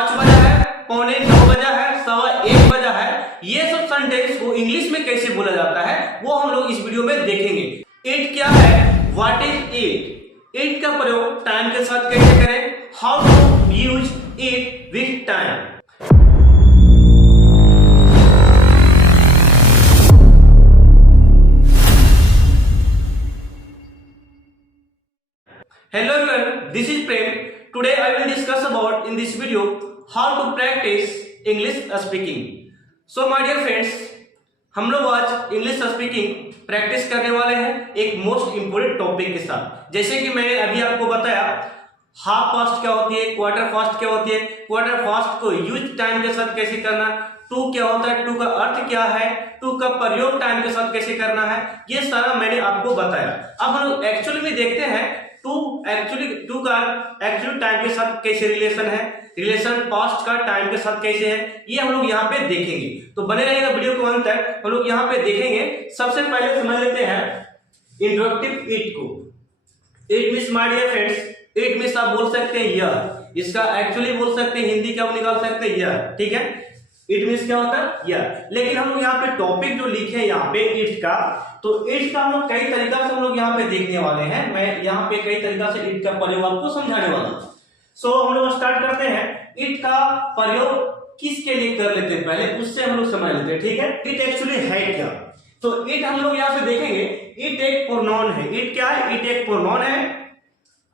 5 बजा है, पौने 9 बजा है, सवा 1 बजा है, ये सब सेंटेंस को इंग्लिश में कैसे बोला जाता है वो हम लोग इस वीडियो में देखेंगे। इट क्या है, व्हाट इज इट, इट का प्रयोग टाइम के साथ कैसे करें, how to use it with time. Hello everyone, this is Prem. Today I will discuss about in this video how to practice English speaking. So my dear friends, हम लोग आज English speaking practice करने वाले हैं एक most important topic के साथ। जैसे कि मैंने अभी आपको बताया हाफ फास्ट क्या होती है, क्वार्टर फास्ट क्या होती है, क्वार्टर फास्ट को यूज टाइम के साथ कैसे करना, टू क्या होता है, टू का अर्थ क्या है, टू का प्रयोग टाइम के साथ कैसे करना है, ये सारा मैंने आपको बताया। अब हम लोग एक्चुअली में देखते हैं टू का एक्चुअली टाइम के साथ कैसे रिलेशन है, रिलेशन पास्ट का टाइम के साथ कैसे है, ये हम लोग यहाँ पे देखेंगे। तो बने रहेगा वीडियो को अंत तक, हम लोग यहाँ पे देखेंगे। सबसे पहले समझ लेते हैं इंट्रोडक्टिव इट को। It means my dear friends, it means आप बोल सकते हैं यह, इसका एक्चुअली बोल सकते हैं हिंदी क्या निकाल सकते हैं यह, ठीक है। इट मींस क्या होता है यह, लेकिन हम लोग यहाँ पे टॉपिक जो लिखे हैं यहाँ पे इट का, तो इट का हम लोग कई तरीका से हम लोग यहाँ पे देखने वाले हैं। मैं यहाँ पे कई तरीका से इट का प्रयोग आपको समझाने वाला हूँ। सो हम लोग स्टार्ट करते हैं। इट का प्रयोग किसके लिए कर लेते हैं पहले उससे हम लोग समझ लेते हैं, ठीक है। इट एक्चुअली है क्या, तो इट हम लोग यहाँ पे देखेंगे। इट एक प्रोनाउन है। इट क्या है, इट एक प्रोनाउन है।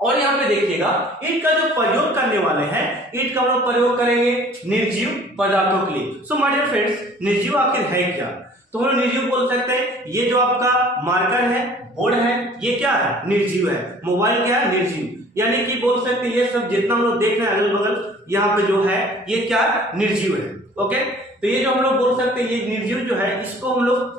और यहाँ पे देखिएगा इट का जो प्रयोग करने वाले हैं, इट का हम लोग प्रयोग करेंगे निर्जीव पदार्थों के लिए। सो माय डियर फ्रेंड्स, निर्जीव आखिर है क्या, तो हम निर्जीव बोल सकते हैं ये जो आपका मार्कर है, बोर्ड है, ये क्या है, निर्जीव है। मोबाइल क्या है, निर्जीव, यानी कि बोल सकते हैं ये सब जितना हम लोग देख रहे हैं अगल बगल यहाँ पे जो है ये क्या है, निर्जीव है। ओके, तो ये जो हम लोग बोल सकते हैं ये निर्जीव जो है, इसको हम लोग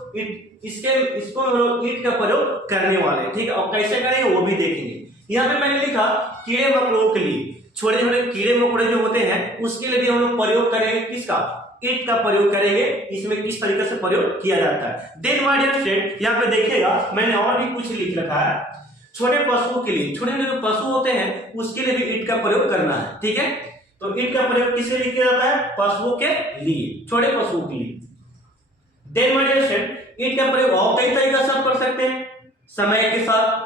इसको हम लोग इट का प्रयोग करने वाले हैं, ठीक है। और कैसे करेंगे वो भी देखेंगे। यहाँ पे मैंने लिखा कीड़े मकोड़ों के लिए, छोटे छोटे कीड़े मकोड़े जो होते हैं उसके लिए भी हम लोग प्रयोग करेंगे किसका, इट का प्रयोग करेंगे। इसमें किस तरीके से प्रयोग किया जाता है। देन माय डियर फ्रेंड, यहाँ पे देखिएगा मैंने और भी कुछ लिख रखा है। छोटे पशुओं के लिए, छोटे छोटे जो पशु होते हैं उसके लिए भी इट का प्रयोग करना है, ठीक है। तो इट का प्रयोग किसके लिए किया जाता है, पशुओं के लिए, छोटे पशुओं के लिए। Then my dear friend, it का प्रयोग और कई तरीके से आप कर सकते हैं। समय के साथ,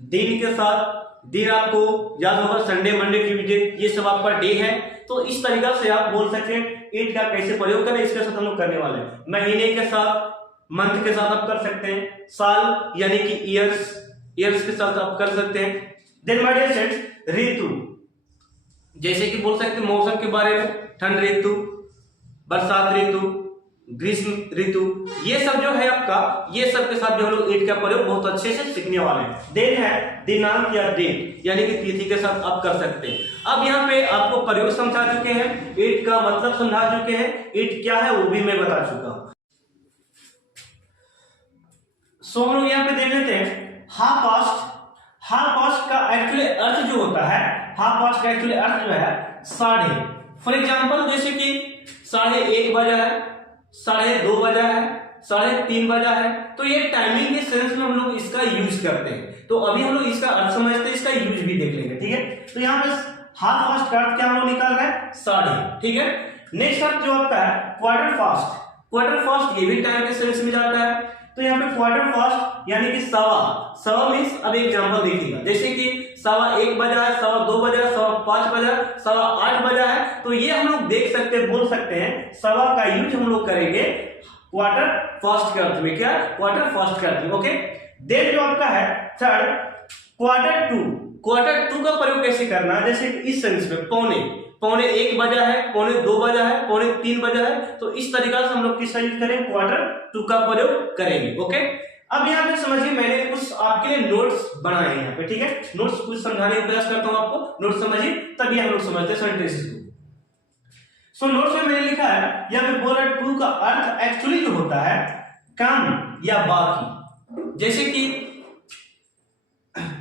दिन के साथ, दिन आपको याद होगा संडे मंडे ट्यूसडे ये सब आपका डे है, तो इस तरीका से आप बोल सकते हैं इट का कैसे प्रयोग करें। इसके साथ हम लोग करने वाले हैं। महीने के साथ, मंथ के साथ आप कर सकते हैं। साल यानी कि ईयर्स के साथ आप कर सकते हैं। देन माय डियर फ्रेंड्स, ऋतु, जैसे कि बोल सकते हैं मौसम के बारे में, ठंड ऋतु, बरसात ऋतु, ग्रीष्म ऋतु, ये सब जो है आपका, ये सब के साथ जो हम लोग इट का प्रयोग बहुत अच्छे से सीखने वाले हैं। देन है दिनांक या डेट, यानी कि तिथि के साथ आप कर सकते हैं। अब यहाँ पे आपको प्रयोग समझा चुके हैं, इट का मतलब समझा चुके हैं, इट क्या है वो भी मैं बता चुका हूं। सो हम लोग यहाँ पे देख लेते हैं हाफ पास्ट। हाफ पास्ट का एक्चुअली अर्थ जो होता है, हाफ पास्ट का एक्चुअली अर्थ जो है साढ़े। फॉर एग्जाम्पल जैसे कि 1:30 बजा है, 2:30 बजा है, 3:30 बजा है, तो ये टाइमिंग के सेंस में हम लोग इसका यूज करते हैं। तो अभी हम लोग इसका अर्थ समझते हैं, इसका यूज भी देख लेंगे, ठीक है। तो यहाँ पे हाफ फास्ट का अर्थ क्या हम लोग निकाल रहे हैं, साढ़े, ठीक है। नेक्स्ट अर्थ जो आपका है क्वार्टर फास्ट। क्वार्टर फास्ट ये भी टाइम के सेंस में जाता है। तो यहाँ पे क्वार्टर फास्ट यानी कि सवा मीन्स, अब एग्जाम्पल देखिएगा, जैसे कि 1:15 बजा है, 2:15 बजा है, 5:15 बजा, 8:15 बजा है, तो ये हम लोग देख सकते हैं, बोल सकते हैं सवा का यूज हम लोग करेंगे क्वार्टर फास्ट के अर्थ में। क्या, क्वार्टर फास्ट के अर्थ में, ओके। देन जो आपका है third quarter to. Quarter to का प्रयोग कैसे करना है, जैसे इस सेंस में पौने 1 बजा है, 2:15 बजा है, 3:15 बजा है, तो इस तरीका से हम लोग किसका यूज करेंगे, क्वार्टर टू का प्रयोग करेंगे, ओके। अब यहाँ पे समझिए मैंने कुछ आपके लिए नोट्स बनाए हैं यहाँ पे, ठीक है। नोट्स कुछ समझाने का प्रयास करता हूँ आपको, नोट्स समझिए तभी हम लोग समझते हैं सेंटेंसेस को। सो नोट्स में मैंने लिखा है यहाँ पे बोल रहा है टू का अर्थ एक्चुअली जो होता है कम या बाकी। जैसे कि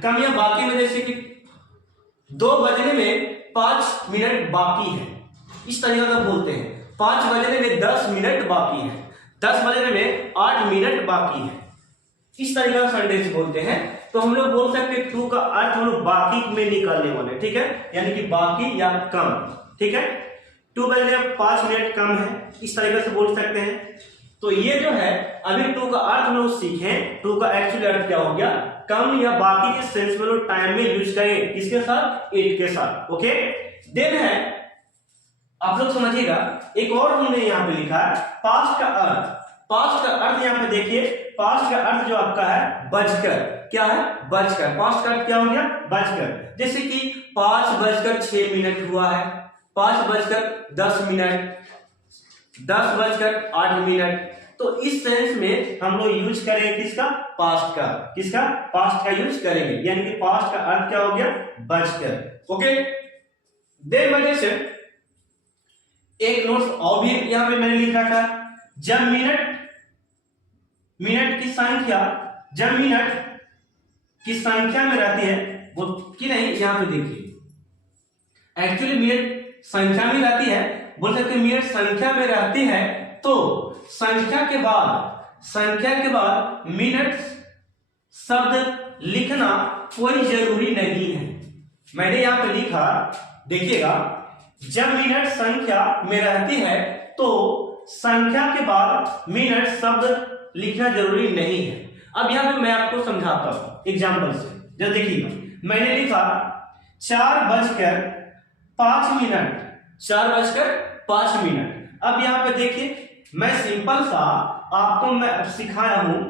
कम या बाकी में, जैसे कि 2 बजने में 5 मिनट बाकी है, इस तरीके का बोलते हैं। 5 बजने में 10 मिनट बाकी है, 10 बजने में 8 मिनट बाकी है, इस तरीके का सेंटेंस बोलते हैं। तो हम लोग बोल सकते हैं टू का अर्थ हम लोग बाकी में निकालने वाले, ठीक है, यानी कि बाकी या कम, ठीक है। टू बजने 5 मिनट कम है, इस तरीके से बोल सकते हैं। तो ये जो है अभी टू का अर्थ हम लोग सीखें, टू का एक्चुअल अर्थ क्या हो गया, कम या बाकी के सेंस में लोग टाइम में यूज करें, किसके साथ, इट के साथ। ओके, देन है आप लोग समझिएगा, एक और हमने यहाँ पे लिखा है पास्ट का अर्थ। पास्ट का अर्थ यहाँ पे देखिए, पास्ट का अर्थ जो आपका है बजकर, क्या है, बजकर। पास्ट का अर्थ क्या हो गया, बजकर। जैसे कि 5:06 हुआ है, 5:10, 10:08। तो इस सेंस में हम लोग यूज करेंगे किसका, पास्ट का, किसका, पास्ट का यूज करेंगे, यानी कि पास्ट का अर्थ क्या हो गया, बजकर। ओके, देन वजह से एक नोट्स और भी यहां पे मैंने लिखा था, जब मिनट की संख्या, जब मिनट की संख्या में रहती है वो कि नहीं, यहां पे देखिए एक्चुअली मिनट संख्या में रहती है, बोल सकते मिनट संख्या में रहती है, तो संख्या के बाद मिनट शब्द लिखना कोई जरूरी नहीं है। मैंने यहां पे लिखा, देखिएगा, जब मिनट संख्या में रहती है तो संख्या के बाद मिनट शब्द लिखना जरूरी नहीं है। अब यहां पे मैं आपको समझाता हूं एग्जांपल से, जब देखिएगा, मैंने लिखा 4:05, 4:05। अब यहां पे देखिए, मैं सिंपल सा आपको मैं सिखाया हूं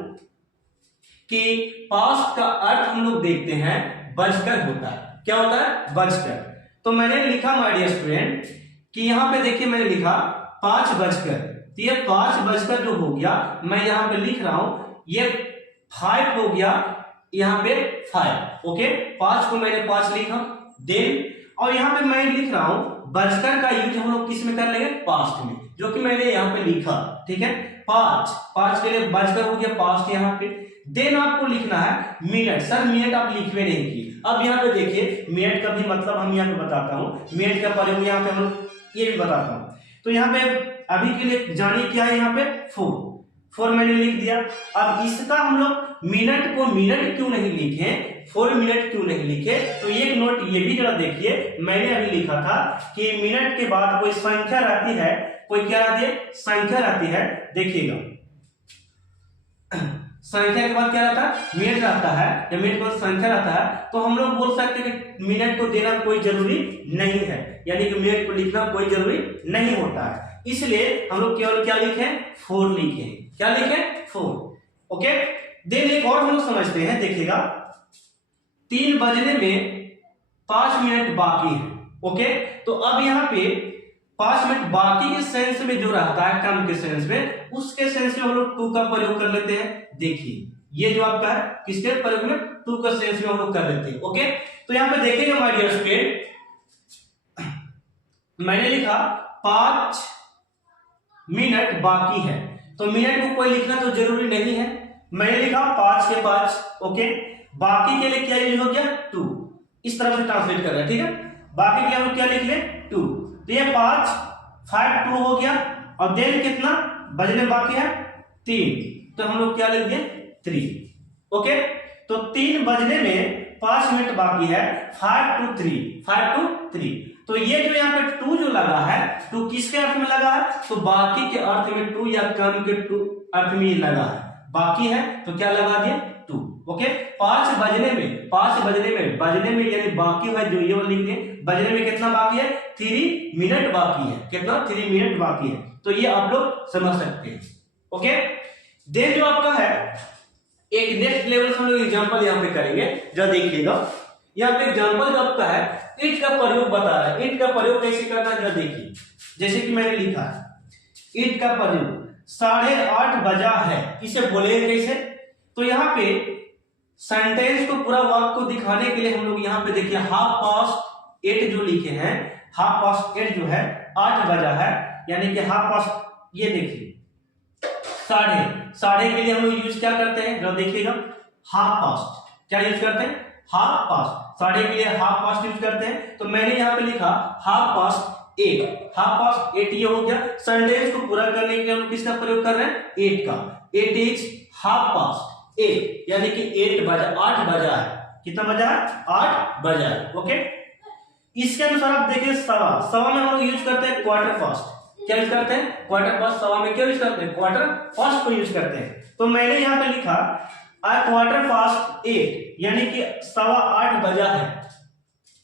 कि पास्ट का अर्थ हम लोग देखते हैं बजकर होता है, क्या होता है, बजकर। तो मैंने लिखा माय डियर स्टूडेंट कि यहां पे देखिए, मैंने लिखा 5:00, तो ये 5:00 जो हो गया, मैं यहां पे लिख रहा हूं, ये 5 हो गया, यहां पे 5। ओके, 5 को मैंने 5 लिखा, देन और यहां पे मैं लिख रहा हूं बजकर का यूज हम लोग किस में कर लेंगे, पास्ट में, जो कि मैंने यहां पे लिखा, ठीक है, 5 के लिए बजकर हो गया पास्ट यहां पे। देन आपको लिखना है मिनट। सर मिनट आप लिखवे नहीं किए। अब यहाँ पे देखिए, मिनट का भी मतलब हम यहाँ पे बताता हूँ, मिनट का प्रयोग यहाँ पे हम ये भी बताता हूँ। तो यहाँ पे अभी के लिए जानिए क्या है, यहाँ पे 4 मैंने लिख दिया। अब इसका हम लोग मिनट को मिनट क्यों नहीं लिखे, 4 मिनट क्यों नहीं लिखे, तो एक नोट ये भी जरा देखिए, मैंने अभी लिखा था कि मिनट के बाद कोई संख्या रहती है, कोई क्या रहती है, संख्या रहती है। देखिएगा, संख्या के बाद क्या रहता है, मिनट रहता है, जब मिनट के बाद संख्या रहता है तो हम लोग बोल सकते हैं कि मिनट को देना कोई जरूरी नहीं है, यानी कि मिनट को लिखना कोई जरूरी नहीं होता है। इसलिए हम लोग केवल क्या लिखे, 4 लिखे, क्या लिखे, 4। ओके, देन एक और हम लोग समझते हैं, देखिएगा, 3 बजने में 5 मिनट बाकी है। ओके, तो अब यहाँ पे 5 मिनट बाकी के सेंस में जो रहता है, कम के सेंस में, उसके सेंस में हम लोग टू का प्रयोग कर लेते हैं। देखिए, ये जो आपका है किसके प्रयोग में, टू का सेंस में हम लोग कर लेते हैं। ओके, तो यहाँ पे देखेंगे माय डियर स्टूडेंट, मैंने लिखा 5 मिनट बाकी है, तो मिनट को कोई लिखना तो जरूरी नहीं है, मैंने लिखा 5 के 5। ओके, बाकी के लिए क्या यूज हो गया, 2, इस तरह से ट्रांसलेट कर रहा है, ठीक है, बाकी के हम लोग क्या लिख ले, 2। तो ये 5 2 हो गया, और देन कितना बजने बाकी है, 3, तो हम लोग क्या लिख दिए, 3। ओके, तो 3 बजने में 5 मिनट बाकी है, 5 to 3। तो ये जो यहाँ पे 2 जो लगा है, 2 किसके अर्थ में लगा है, तो बाकी के अर्थ में 2 या कम के 2 अर्थ में लगा है, बाकी है तो क्या लगा दिए, 2। ओके, 5 बजने में यानी बाकी है, जो ये लिख दें, बजने में कितना बाकी है, 3 मिनट बाकी है, कितना, 3 मिनट बाकी है। तो ये आप लोग समझ सकते हैं। ओके, देन जो आपका है एक नेक्स्ट लेवल हम लोग एग्जांपल यहाँ पे करेंगे, जब देखिएगा, यहाँ पे एग्जांपल जो आपका है इट का प्रयोग बता रहा है। इट का प्रयोग कैसे करना है जरा देखिए, जैसे कि मैंने लिखा है इट का प्रयोग 8:30 बजा है, इसे बोलेंगे कैसे, तो यहाँ पे सेंटेंस को, पूरा वाक्य को दिखाने के लिए हम लोग यहाँ पे देखिए 8:30 जो लिखे हैं, 8:30 जो है 8 बजा है, यानी कि 8:30, ये देखिए साढ़े के लिए हम लोग यूज क्या करते हैं जरा देखिएगा, 1/2, क्या यूज करते हैं, 1/2, साढ़े के लिए 1/2 यूज करते हैं। तो मैंने यहाँ पे लिखा 1/8 ये हो गया। सेंटेंस को पूरा करने के लिए हम किसका प्रयोग कर रहे हैं, 8 का, 8 is 1/2, यानी कि 8 बजा है, कितना बजा है, 8 बजा है। ओके, इसके अनुसार आप देखिए सवा, सवा में हम लोग यूज करते हैं क्वार्टर फास्ट। क्या यूज करते हैं? Quarter fast. सवा में क्या यूज करते हैं? क्वार्टर फास्ट को यूज करते हैं। तो मैंने यहाँ पे लिखा आ क्वार्टर फास्ट 8, यानी कि 8:15 बजा है।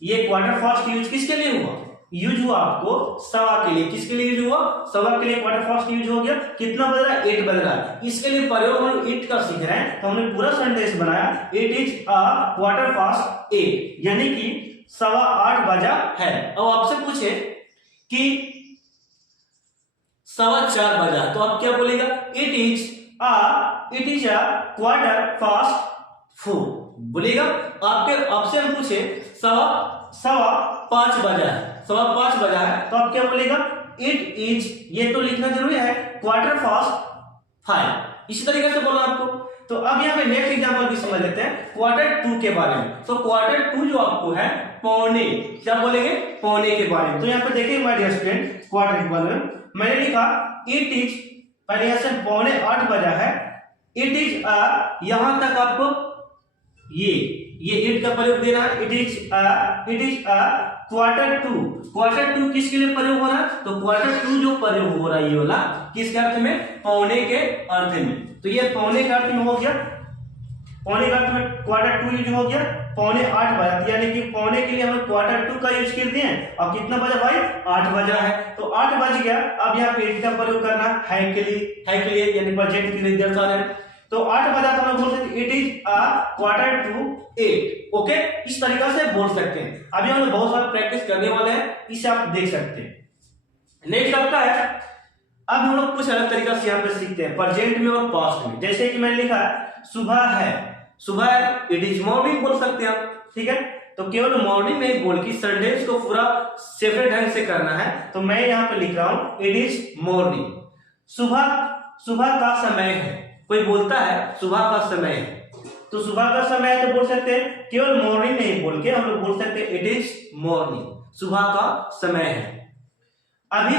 ये क्वार्टर फास्ट यूज किसके लिए हुआ? यूज हुआ आपको सवा के लिए। किसके लिए यूज हुआ? सवा के लिए क्वार्टर फास्ट यूज हो गया। कितना बज रहा है? 8 बज रहा है। इसके लिए प्रयोग हम 8 का सीख रहे हैं, तो हमने पूरा सेंटेंस बनाया, it is a quarter fast 8, यानी कि 8:15 बजा है। अब आपसे पूछे कि 4:15 बजा, तो आप क्या बोलेगा? It is a quarter fast 4 बोलेगा। आपसे हम पूछे 5:15 बजा है, 5:15 बजा है, तो आप क्या बोलेगा? इट इज, ये तो लिखना जरूरी है, क्वार्टर फास्ट 5। इसी तरीके से बोलना आपको। तो अब यहाँ पे नेक्स्ट एग्जांपल भी समझ लेते हैं क्वार्टर 2 के बारे में। तो क्वार्टर 2 जो आपको है पौने, क्या बोलेंगे? पौने के बारे में। तो यहाँ पे देखिए माय डियर स्टूडेंट, क्वार्टर के बारे में मैंने लिखा इट इज, पहले यहाँ से 7:45 बजा है। इट इज अ, यहां तक आपको ये इट का प्रयोग देना है। It is a quarter 2। Quarter 2 किसके लिए प्रयोग हो रहा है? तो क्वार्टर 2 जो प्रयोग हो रहा है ये वाला किसके अर्थ में? पौने के अर्थ में। तो ये पौने के अर्थ में हो गया, पौने के अर्थ में क्वार्टर 2 यूज हो गया। 7:45 बजा, यानी कि पौने के लिए हम लोग क्वार्टर 2 का यूज कर दिए। और कितना बजा भाई? 8 बजा है। तो 8 बज गया। अब यहाँ पे इट का प्रयोग करना है के लिए यानी प्रेजेंट के लिए दर्शा रहे हैं। तो 8 बजा तो हम लोग बोल सकते it is a quarter 2 8। Okay, इस तरीका से बोल सकते हैं। अभी हम लोग बहुत सारा प्रैक्टिस करने वाले हैं, इसे आप देख सकते हैं। नेक्स्ट आपका है, अब हम लोग कुछ अलग तरीका से यहाँ पे सीखते हैं प्रेजेंट में और पास्ट में। जैसे कि मैंने लिखा है सुबह है, सुबह है, इट इज मॉर्निंग बोल सकते हैं आप। ठीक है, तो केवल मॉर्निंग नहीं बोल के सेंटेंस को पूरा सेपरेट ढंग से करना है। तो मैं यहाँ पे लिख रहा हूं इट इज मॉर्निंग। सुबह का समय है। कोई बोलता है सुबह का समय है, तो सुबह का समय है तो बोल सकते हैं, केवल मॉर्निंग नहीं बोल के हम लोग बोल सकते हैं इट इज मॉर्निंग, सुबह का समय है। अभी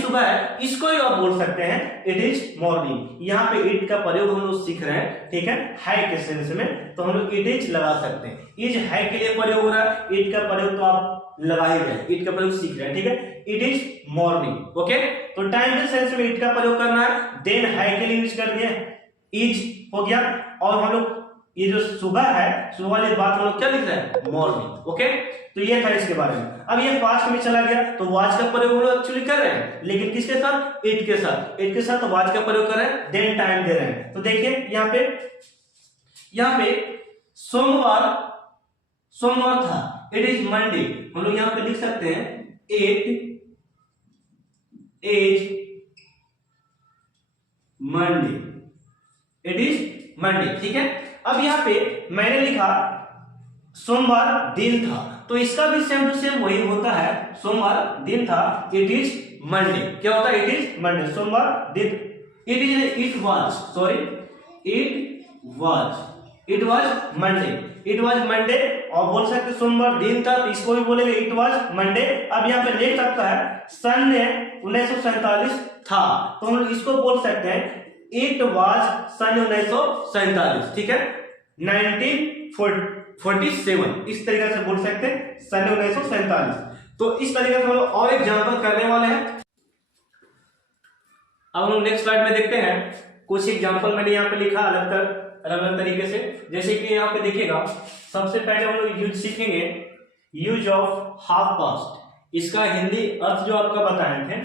सुबह है, इसको ही आप बोल सकते हैं इट इज मॉर्निंग। यहाँ पे इट का प्रयोग हम लोग सीख रहे हैं, ठीक है, है के सेंस में, तो हम लोग इट इज लगा सकते हैं। इज है के लिए प्रयोग हो रहा है, इट का प्रयोग तो आप लगा ही रहे हैं, इट का प्रयोग सीख रहे हैं। ठीक है, इट इज मॉर्निंग। ओके, तो टाइम के सेंस में इट का प्रयोग करना है, देन है के लिए यूज कर दिए, इज हो गया। और हम लोग ये जो सुबह है, सुबह वाली बात हम लोग क्या लिख रहे हैं? मॉर्निंग। ओके, तो ये था इसके बारे में। अब ये पास्ट में चला गया, तो वाज का प्रयोग हम लोग एक्चुअली कर रहे हैं, लेकिन किसके साथ? इट के साथ। इट के साथ वाज का प्रयोग कर रहे हैं, देन टाइम दे रहे हैं। तो देखिए यहाँ पे सोमवार था, इट इज मंडे। हम लोग यहाँ पे लिख सकते हैं it is Monday, it is Monday. ठीक है, अब यहाँ पे मैंने लिखा सोमवार दिन था, तो इसका भी सेम टू सेम वही होता है, सोमवार दिन था, इट इज मंडे। क्या होता है? इट इज मंडे, सोमवार दिन। इट वाज मंडे, और बोल सकते सोमवार दिन था, तो इसको भी बोलेंगे इट वाज मंडे। अब यहाँ पे नेक्स्ट आता है सन 1947 था, तो हम लोग इसको बोल सकते हैं इट वाज सन 1947। ठीक है, 1947 इस तरीके से बोल सकते हैं, सन 1947। तो इस तरीके से हम लोग और एग्जांपल करने वाले हैं। अब हम लोग नेक्स्ट स्लाइड में देखते हैं कुछ एग्जांपल मैंने यहाँ पे लिखा अलग अलग तरीके से। जैसे कि यहाँ पे देखिएगा, सबसे पहले हम लोग यूज सीखेंगे यूज ऑफ हाफ पास्ट। इसका हिंदी अर्थ जो आपका बताए थे,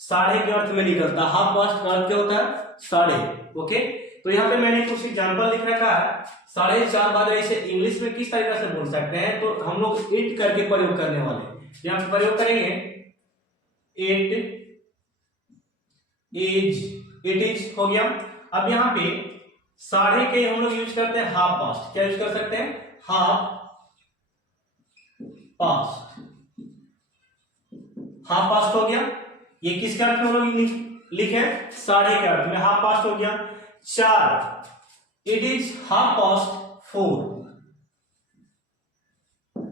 साढ़े के अर्थ में निकलता। हाफ पास्ट का अर्थ क्या होता है? साढ़े। ओके, तो यहाँ पे मैंने कुछ एग्जांपल लिख रखा है। 4:30 बजे इसे इंग्लिश में किस तरीके से बोल सकते हैं, तो हम लोग इट करके प्रयोग करने वाले हैं। यहाँ पे प्रयोग करेंगे इट इज हो गया। अब यहाँ पे साढ़े के हम लोग यूज करते हैं हाफ पास्ट। क्या यूज कर सकते हैं? Half past. हाफ पास्ट हो गया। ये किसके अर्थ में हम लोग लिखे? साढ़े के अर्थ में हाफ पास्ट हो गया। 4 इट इज हाफ पास्ट 4,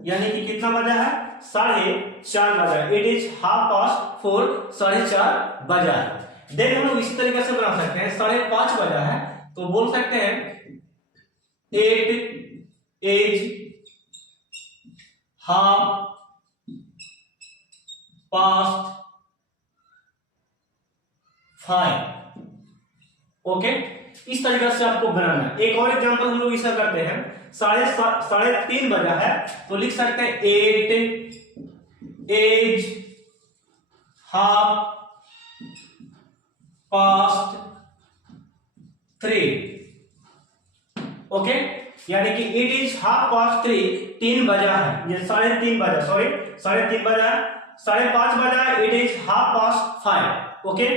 यानी कि कितना बजा है? 4:30 बजा है। इट इज हाफ पास्ट 4, 4:30 बजा है। देन हम लोग इसी तरीके से बना सकते हैं, 5:30 बजा है, तो बोल सकते हैं it is half past 5। Okay, इस तरीके से आपको बनाना है। एक और एग्जांपल हम लोग ऐसा करते हैं, 3:30 बजा है तो लिख सकते हैं 8 एज हाफ पास्ट 3। ओके, यानी कि 8 इज हाफ पास्ट 3, 3 बजा है, ये 3:30 बजा, सॉरी 3:30 बजा, 5:30 बजा, 8 इज हाफ पास्ट 5। ओके,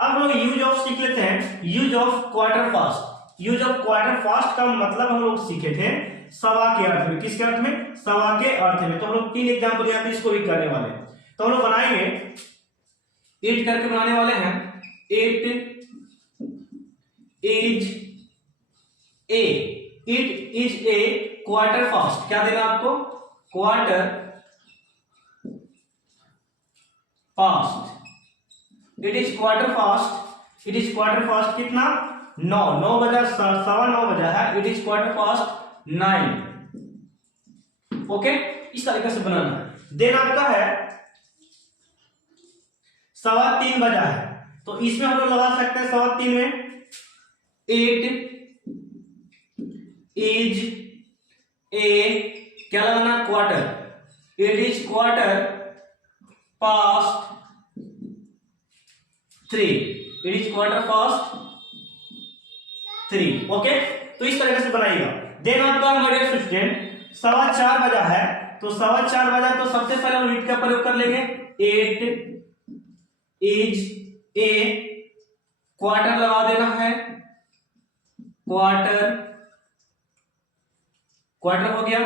अब हम लोग यूज ऑफ सीख लेते हैं, use of quarter fast. Use of quarter fast का मतलब हम लोग सीखे थे सवा के अर्थ में। किसके अर्थ में? सवा के अर्थ में। तो हम लोग 3 एग्जाम्पल यहाँ पे इसको भी करने वाले हैं। तो हम लोग बनाएंगे 8 करके बनाने वाले हैं। 8 is a, it is a quarter fast. क्या देना आपको? Quarter fast. It is quarter fast. It is quarter fast कितना? 9 बजा, 9:15 बजा है। It is quarter fast 9। Okay, इस तरीके से बनाना है। देन आपका है 3:15 बजा है, तो इसमें हम लोग लगा सकते हैं 3:15 में 8 इज ए, क्या लगाना? Quarter. It is quarter past 3। It is quarter past 3। Okay, तो इस तरीके से बनाइएगा। देन आपका हमारे स्टूडेंट 4:15 बजा है, तो 4:15 बजा तो सबसे पहले हम इट का प्रयोग कर लेंगे। 8 इज ए, क्वार्टर लगा देना है, क्वार्टर हो गया,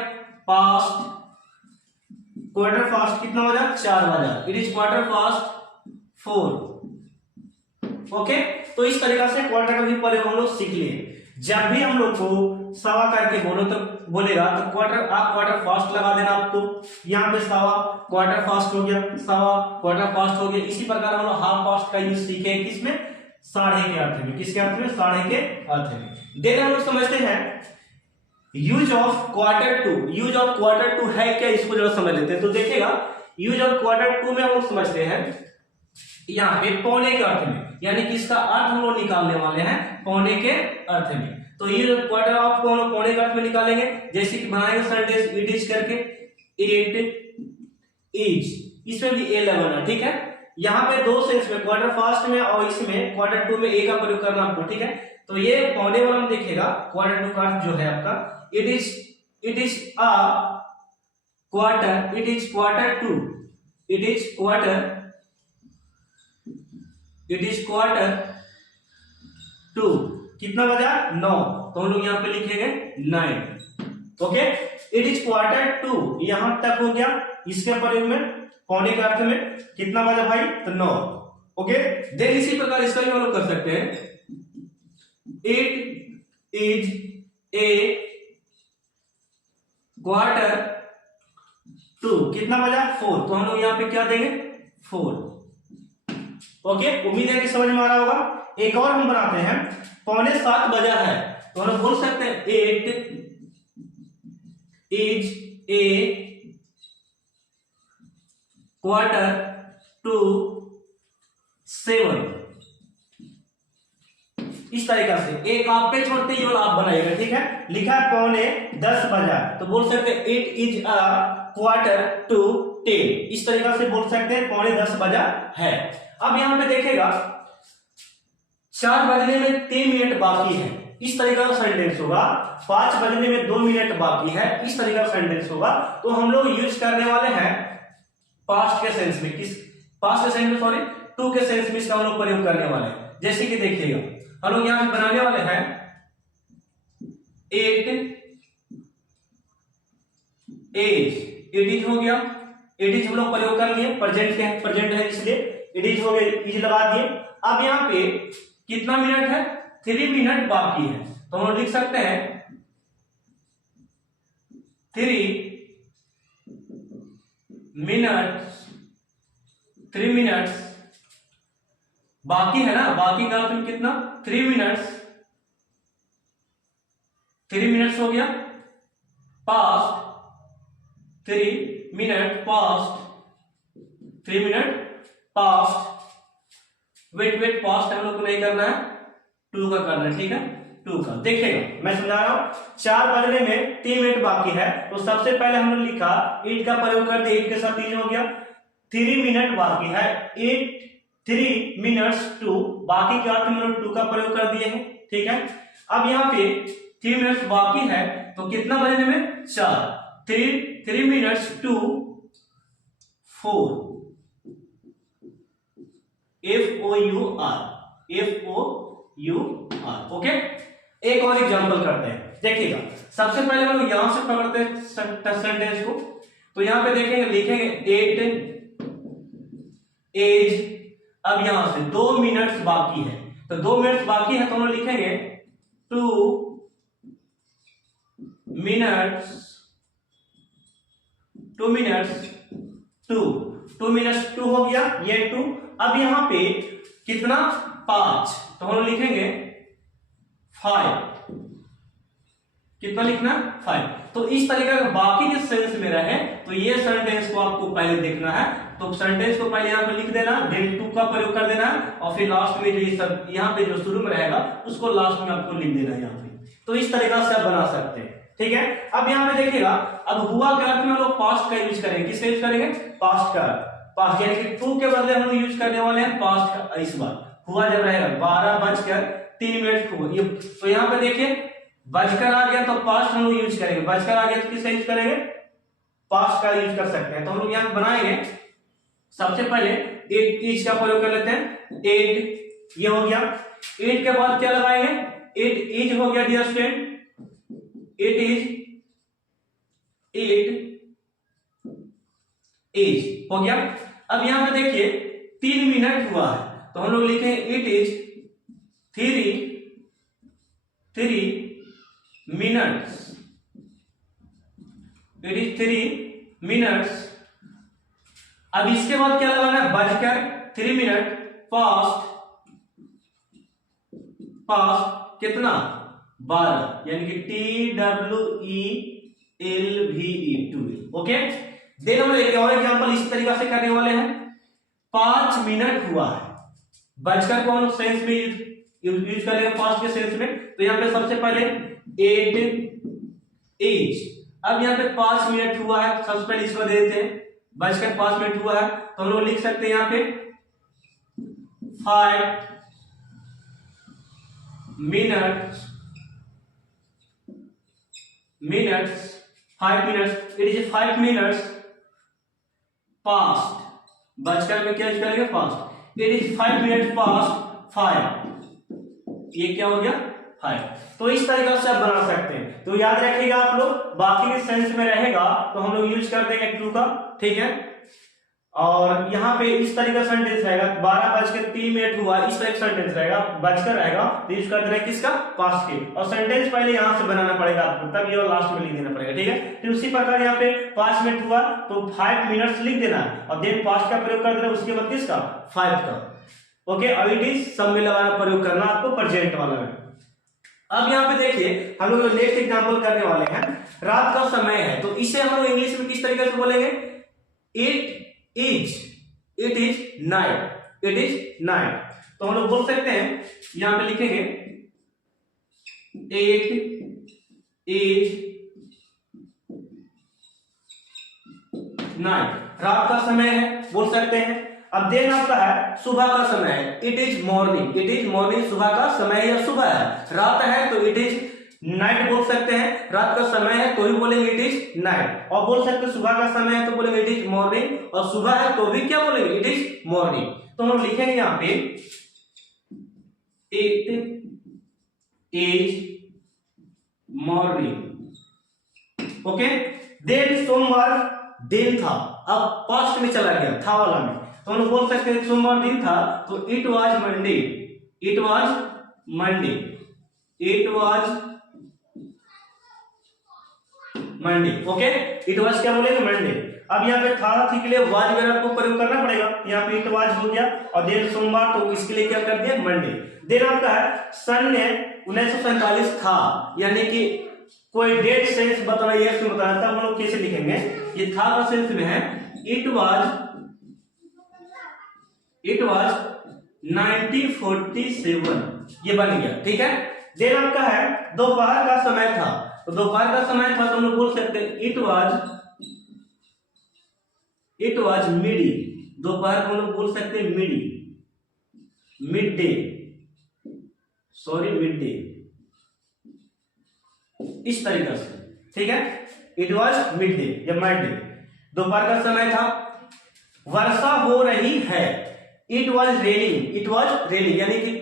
पास्ट, क्वार्टर फास्ट कितना बजा? 4 बजा। It is quarter fast 4। Okay, तो इस तरीके से क्वार्टर का भी प्रयोग हम लोग सीख लिए। जब भी हम लोग को सवा करके बोलेगा तो क्वार्टर फास्ट लगा देना आपको। यहाँ पे सवा क्वार्टर फास्ट हो गया, सवा क्वार्टर फास्ट हो गया। इसी प्रकार हम लोग हाफ फास्ट का यूज सीखे, किसमें? साढ़े के अर्थ में। किसके अर्थ में? साढ़े के अर्थ में। देन हम लोग समझते हैं use of quarter to. Use of quarter to है क्या, इसको जरा समझ लेते हैं। तो देखिएगा, यूज ऑफ क्वार्टर टू में हम लोग समझते हैं यहाँ पे पौने के अर्थ में, यानी कि इसका अर्थ हम लोग निकालने वाले हैं पौने के अर्थ में। तो ये क्वार्टर ऑफ को हम लोग पौने के अर्थ में निकालेंगे। जैसे कि बनाएंगे सेंटेंस इट इज करके, 8 इज, इसमें भी ए लगाना, ठीक है। यहाँ पे 2 सेंस में, क्वार्टर फास्ट में और इसमें क्वार्टर टू में ए का प्रयोग करना आपको, ठीक है। तो ये पौने वाला में देखिएगा, क्वार्टर टू का अर्थ जो है आपका it is a quarter, it is quarter to, it is quarter to. कितना बजा? 9। तो हम लोग यहाँ पे लिखेंगे 9। Okay, it is quarter to, यहां तक हो गया। इसके प्रयोग में पौने के अर्थ में कितना बजा भाई? तो 9। ओके, देन इसी प्रकार इसका भी हम लोग कर सकते हैं। It is a quarter to, कितना बजा? 4। तो हम लोग यहाँ पे क्या देंगे? 4। ओके, उम्मीद है कि समझ में आ रहा होगा। एक और हम बनाते हैं, 6:45 बजा है, तो हम बोल सकते हैं 8 इज ए क्वार्टर टू 7। इस तरीका से एक आप पे छोड़ते ही आप बनाइएगा, ठीक है। लिखा है 9:45 बजा, तो बोल सकते हैं 8 इज अ क्वार्टर टू 10। इस तरीका से बोल सकते हैं 9:45 बजा है। अब यहां पे देखेगा 4 बजने में 3 मिनट बाकी है, इस तरीका का सेंटेंस होगा। 5 बजने में 2 मिनट बाकी है, इस तरीका का सेंटेंस होगा। तो हम लोग यूज करने वाले हैं पास्ट के सेंस में, किस पास्ट के सेंस में, सॉरी टू के सेंस में इसका हम लोग प्रयोग करने वाले हैं। जैसे कि देखिएगा, हम लोग यहां पे बनाने वाले हैं 8 एज, इट इज हो गया, इट इज हम लोग प्रयोग कर लिए, प्रेजेंट है इसलिए इट इज हो गया, इज लगा दिए। अब यहाँ पे कितना मिनट है? 3 मिनट बाकी है, तो हम लिख सकते हैं 3 मिनट्स बाकी है ना, बाकी का फिर कितना? 3 मिनट्स हो गया, past 3 minute past, 3 minute past. Wait past हम लोग को नहीं करना है, 2 का करना है, ठीक है, 2 का। देखिएगा मैं समझा रहा हूं, 4 बजने में 3 मिनट बाकी है, तो सबसे पहले हमने लिखा 8 का प्रयोग कर दिया, 8 के साथ 3 हो गया, 3 मिनट बाकी है, 3 मिनट्स 2, बाकी के अर्थ में 2 का प्रयोग कर दिए हैं, ठीक है। अब यहाँ पे 3 मिनट्स बाकी है, तो कितना बजने में 4, 3 मिनट्स 2 4, FOUR, ओके। एक और एग्जांपल करते हैं, देखिएगा। सबसे पहले हम लोग यहां से पकड़ते हैं सेंटेंस को, तो यहां पे देखेंगे, लिखेंगे 8 एज। अब यहां से 2 मिनट्स बाकी है, तो 2 मिनट्स बाकी है, तो हम लोग लिखेंगे 2 मिनट्स 2 हो गया, ये 2। अब यहां पे कितना 5, तो हम लिखेंगे 5, कितना लिखना 5। तो इस तरीके का बाकी के सेंस में रहे, तो ये सेंटेंस को आपको पहले देखना है, तो सेंटेंस को पहले यहां पे लिख देना, देन 2 का प्रयोग कर देना, और फिर लास्ट में जो ये सब यहां पे जो शुरू में रहेगा उसको लास्ट में आपको लिख देना है यहां पे। तो इस तरीका से आप बना सकते हैं, ठीक है। अब यहां पे देखिएगा, अब हुआ के अर्थ में लोग पास्ट का यूज करेंगे, किसका यूज करेंगे, पास्ट का, पास्ट, यानी कि 2 के बदले हम यूज करने वाले हैं पास्ट का। इस बार हुआ जब रहेगा 12:03 हुआ, ये तो यहां पे देखिए बजकर आ गया, तो पास्ट हम लोग यूज करेंगे, बजकर आ गया तो किसका यूज करेंगे, पास्ट का यूज कर सकते हैं। तो हम लोग यहां बनाएंगे, सबसे पहले 8 इज का प्रयोग कर लेते हैं, 8 ये हो गया, 8 के बाद क्या लगाएंगे, 8 इज हो गया डियर स्टूडेंट, 8 इज हो गया। अब यहां पे देखिए 3 मिनट हुआ है, तो हम लोग लिखेंगे it is 3 minutes, it is 3 minutes. अब इसके बाद क्या लगाना है, बजकर 3 मिनट पास्ट कितना 12, यानी कि TWELVE, ओके। देन हम एक और एग्जांपल इस तरीके से करने वाले हैं, 5 मिनट हुआ है, बजकर को हम सेंस में यूज करेंगे, पास्ट के सेंस में। तो यहां पे सबसे पहले 8 इज, अब यहां पे 5 मिनट हुआ है, सबसे पहले इसको दे देते हैं, बजकर 5 मिनट हुआ है, तो हम लोग लिख सकते हैं यहां पे 5 minutes, it is 5 minutes past, बजकर में क्या यूज करेंगे, past, it is 5 minute past 5, ये क्या हो गया 5। तो इस तरीके से आप बना सकते हैं। तो याद रखिएगा आप लोग, बाकी के सेंस में रहेगा तो हम लोग यूज कर देंगे 2 का, ठीक है। और यहाँ पे इस तरीके का सेंटेंस रहेगा, 12:03 हुआ, इस टाइप सेंटेंस रहेगा, बजकर रहेगा, तो यूज कर देना किसका, पास्ट के, और सेंटेंस पहले यहाँ से बनाना पड़ेगा आपको, तब ये लास्ट में लिख देना पड़ेगा, ठीक है। फिर उसी प्रकार यहाँ पे 5 मिनट हुआ तो 5 मिनट्स लिख देना है, और देन पास्ट का प्रयोग कर देना, उसके बाद किसका, 5 का, ओके। अब इट इज सब में लगाना प्रयोग करना आपको प्रेजेंट वाला में। अब यहाँ पे देखिए हम लोग नेक्स्ट एग्जांपल करने वाले हैं, रात का समय है, तो इसे हम लोग इंग्लिश में किस तरीके से बोलेंगे, इट इज नाइट, तो हम लोग बोल सकते हैं, यहां पे लिखेंगे 8 इज नाइट, रात का समय है, बोल सकते हैं। अब देन आपका है सुबह का समय है, इट इज मॉर्निंग, सुबह का समय या सुबह है, रात है तो इट इज नाइट बोल सकते हैं, रात का समय है तो भी बोलेंगे इट इज नाइट, और बोल सकते हैं सुबह का समय है तो बोलेंगे इट इज मॉर्निंग, और सुबह है तो भी क्या बोलेंगे, इट इज मॉर्निंग। तो हम लिखेंगे यहां पे it is morning, okay. Then सोमवार दिन था, अब पास्ट में चला गया, था वाला में, तो हम लोग बोल सकते हैं सोमवार दिन था तो it was Monday, okay. It was क्या बोलेंगे, मंडे। अब यहाँ पे था के लिए वाज वगैरह को प्रयोग करना पड़ेगा, यहाँ पे इट वाज हो गया, और देन सोमवार, तो इसके लिए क्या कर दिया, मंडे। देन आपका है सन ने 1947 था, यानी कि कोई डेट सेंस बताना, ये बताना था, हम लोग कैसे लिखेंगे, ये था का सेंस में है इट वाज 1947, ये बन गया। ठीक है, देन आपका है दोपहर का समय था, तो दोपहर का समय था तो हम लोग बोल सकते हैं इट वाज मिडी, दोपहर को हम लोग बोल सकते हैं मिडी, मिड डे, इस तरीके से। ठीक है, इट वाज मिड डे या मिड डे, दोपहर का समय था, वर्षा हो रही है, इट वाज रेनिंग, यानी कि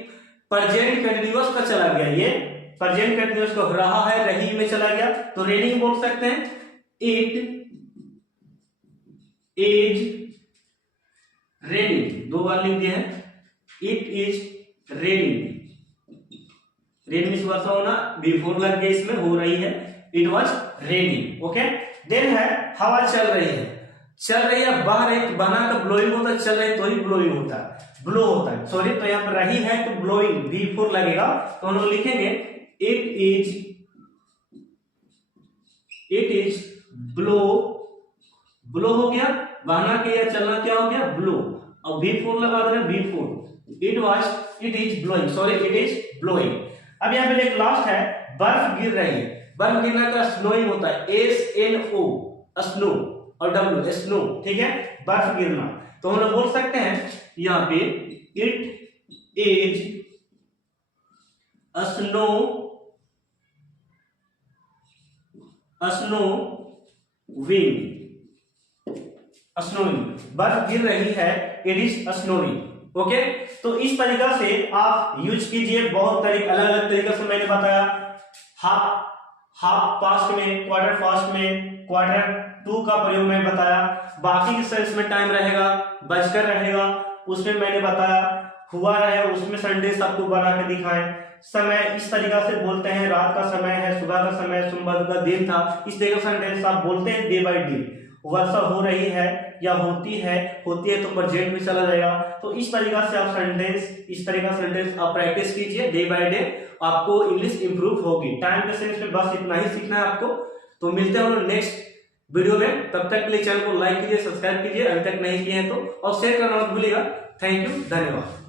प्रेजेंट कंटिन्यूअस का चला गया, ये प्रेजेंट कंटिन्यूअस का रहा है रही में चला गया, तो रेनिंग बोल सकते हैं इट इज रेनिंग, दो बार लिख दिया है, इट इज रेनिंग, रेन में वर्षा होना, बिफोर लग गया इसमें, हो रही है, it was raining. Okay, then है हवा चल रही है, बह रही, बहना का ब्लोइंग होता है, चल रही तो ही ब्लोइंग होता है, ब्लो होता है, सॉरी, तो यहाँ पर रही है तो ब्लोइंग बिफोर लगेगा, तो हम लोग लिखेंगे इट इज ब्लो हो गया, बहना के या चलना क्या हो गया, ब्लो, और बिफोर लगा देना, बिफोर, इट इज ब्लोइंग। अब यहाँ पे एक लास्ट है, बर्फ गिर रही है, बर्फ गिरना का स्नोइंग होता है, SNO, स्नो, और W स्नो। ठीक है, बर्फ गिरना, तो हम लोग बोल सकते हैं यहाँ पे इट इज स्नोइंग, बर्फ गिर रही है, इट इज स्नोइंग। ओके, तो इस तरीका से आप यूज कीजिए, बहुत अलग अलग तरीके से मैंने बताया, हाफ पास्ट में, क्वार्टर पास्ट में, क्वार्टर टू का प्रयोग मैं बताया, बाकी के सेंस में टाइम रहेगा, बजकर रहेगा, उसमें मैंने बताया, हुआ रहे उसमें सेंटेंस आपको बना के दिखाए, समय इस तरीका से बोलते हैं, रात का समय है, सुबह का समय, सोमवार का दिन था, इस तरह का सेंटेंस आप बोलते हैं डे बाय डे। वर्षा हो रही है या होती है तो प्रेजेंट में चला जाएगा, तो इस तरीका से आप सेंटेंस, इस तरह का सेंटेंस आप प्रैक्टिस कीजिए डे बाय डे, आपको इंग्लिश इंप्रूव होगी। टाइम के सेंस में बस इतना ही सीखना है आपको, तो मिलते हैं हम नेक्स्ट वीडियो में, तब तक के लिए चैनल को लाइक कीजिए, सब्सक्राइब कीजिए अभी तक नहीं किए हैं तो, और शेयर करना मत भूलिएगा। थैंक यू, धन्यवाद।